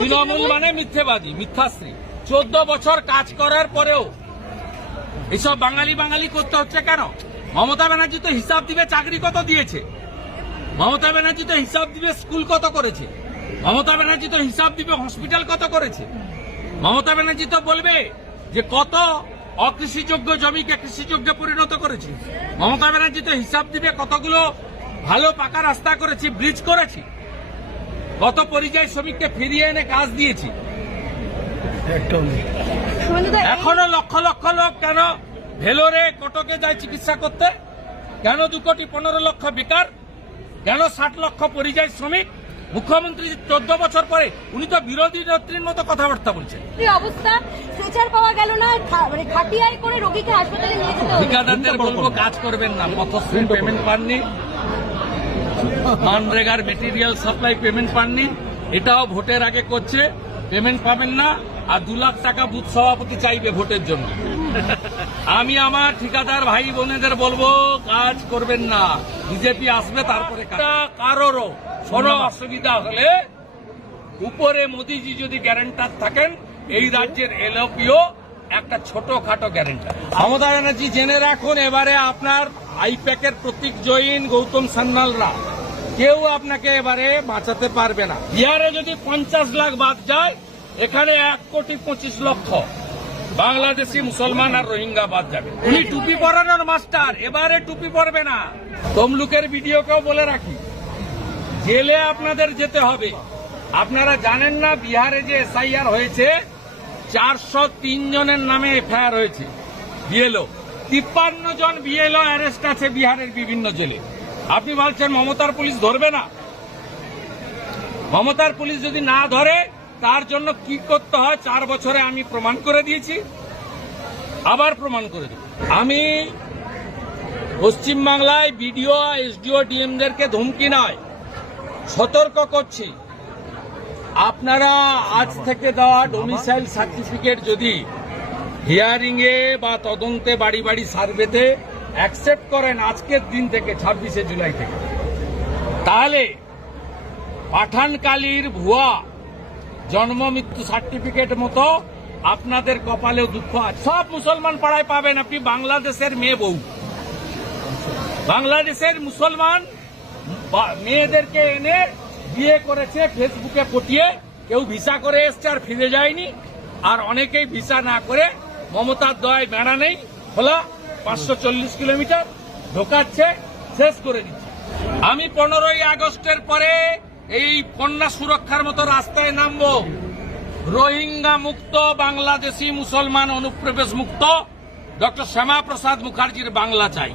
তৃণমূল মানে মিথ্যেবাদী, মিথ্যাশ্রী। 14 বছর কাজ করার পরেও এসব বাঙালি বাঙালি করতে হচ্ছে কেন? মমতা ব্যানার্জি তো হিসাব দিবে চাকরি কত দিয়েছে, মমতা ব্যানার্জি তো হিসাব দিবে স্কুল কত করেছে, মমতা ব্যানার্জি তো হিসাব দিবে হসপিটাল কত করেছে, মমতা ব্যানার্জি তো বলবে যে কত অকৃষিযোগ্য জমিকে কৃষিযোগ্যে পরিণত করেছে, মমতা ব্যানার্জি তো হিসাব দিবে কতগুলো ভালো পাকা রাস্তা করেছি, ব্রিজ করেছি, কত পরিযায়ী শ্রমিককে ফিরিয়ে এনে কাজ দিয়েছি। এখনো লক্ষ লক্ষ লোক কেন ভেলোরে কটকে যায় চিকিৎসা করতে? কেন 2,15,00,000 বেকার? কেন 60 লক্ষ পরিযায়ী শ্রমিক? মুখ্যমন্ত্রী 14 বছর পরে উনি তো বিরোধী নেত্রীর মতো কথাবার্তা বলছেন। অবস্থা স্ট্রেচার পাওয়া গেল না, মানে খাটিয়ায় করে রোগীকে হাসপাতালে নিয়ে যেতে হবে। ঠিকাদারদের বলবো কাজ করবেন না, পথশ্রী পেমেন্ট পাননি, মানরেগার মেটেরিয়াল সাপ্লাই পেমেন্ট পাননি, এটাও ভোটের আগে করছে, পেমেন্ট পাবেন না, আর 2 লাখ টাকা বুথ সভাপতি চাইবে ভোটের জন্য। আমি আমার ঠিকাদার ভাই বোনেদের বলবো কাজ করবেন না, বিজেপি আসবে তারপরে। কারোরও কোনো অসুবিধা হলে উপরে মোদিজি যদি গ্যারান্টার থাকেন, এই রাজ্যের এলওপিও একটা ছোটখাটো গ্যারান্টার। মমতা ব্যানার্জি জেনে রাখুন, এবারে আপনার আইপ্যাকের প্রতীক জৈন গৌতম সান্যালরা কেউ আপনাকে এবারে বাঁচাতে পারবে না। বিহারে যদি 50 লাখ বাদ যায়, এখানে 1,25,00,000 বাংলাদেশি মুসলমান আর রোহিঙ্গা বাদ যাবে। উনি টুপি পরানোর মাস্টার, এবারে টুপি পরবে না। তমলুকের ভিডিওকেও বলে রাখি, জেলে আপনাদের যেতে হবে। আপনারা জানেন না বিহারে যে এসআইআর হয়েছে, 403 জনের নামে এফআইআর হয়েছে। বিএলও 53 জন বিএলও অ্যারেস্ট আছে বিহারের বিভিন্ন জেলে। আপনি বলছেন মমতার পুলিশ ধরবে না? মমতার পুলিশ যদি না ধরে, তার জন্য কি করতে হয় 4 বছরে আমি প্রমাণ করে দিয়েছি, আবার প্রমাণ করে দেব। আমি পশ্চিমবাংলায় বিডিও এসডিও ডিএমদেরকে ধমকি নয়, সতর্ক করছি। আপনারা আজ থেকে দেওয়া ডোমিসাইল সার্টিফিকেট যদি হিয়ারিং এ বা তদন্তে বাড়ি বাড়ি সার্ভেতে অ্যাকসেপ্ট করেন আজকের দিন থেকে 26শে জুলাই থেকে, তাহলে পাঠানকালীর ভুয়া জন্ম মৃত্যু সার্টিফিকেট মতো আপনাদের কপালেও দুঃখ আছে। সব মুসলমান পাড়ায় পাবেন আপনি বাংলাদেশের মেয়ে বউ, বাংলাদেশের মুসলমান মেয়েদেরকে এনে বিয়ে করেছে ফেসবুকে পটিয়ে, কেউ ভিসা করে এসছে আর ফিরে যায়নি, আর অনেকেই ভিসা না করে মমতার দয়ায় বেড়া নেই খোলা 540 কিলোমিটার ঢোকাচ্ছে, শেষ করে দিচ্ছে। আমি 15ই আগস্টের পরে এই কন্যা সুরক্ষার মতো রাস্তায় নামবো, রোহিঙ্গা মুক্ত, বাংলাদেশি মুসলমান অনুপ্রবেশ মুক্ত, ডক্টর শ্যামা প্রসাদ মুখার্জির বাংলা চাই।